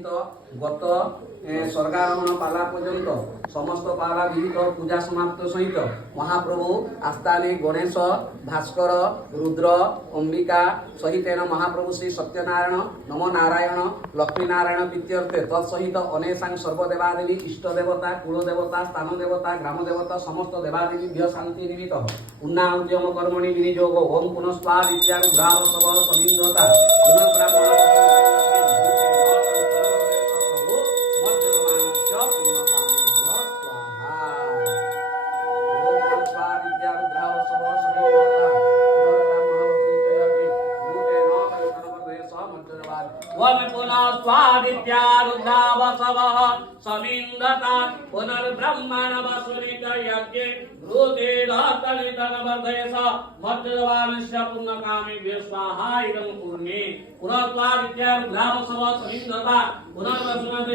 सहित गत स्वर्गारोहण पाला पर्यंत समस्त पाला विहित पूजा समाप्त सहित महाप्रभु आस्थाने गणेश भास्कर रुद्र अंबिका सहित महाप्रभु श्री सत्यनारायण नम नारायण लक्ष्मी नारायण प्रीत्यर्थे तत्सहित अनेशांग सर्वदेवादेवी इष्ट देवता कुल देवता स्थान देवता ग्राम देवता समस्त देवादेवी शांति निमित्त पुण्णाहुत्यम कर्मणि विनियोग ओम पुनस्वा विद्यारुद्राव सब सविंधता स्वादित्यारुद्रावसवः समिन्धता पुनर्ब्रह्मण वसुरिक यज्ञे भूते धातलितनवर्धयस मज्जवानस्य पुण्यकामेभ्यो स्वाहा इदं पूर्णे पुनर्स्वादित्यारुद्रावसवः समिन्धता पुनर्वसुरिक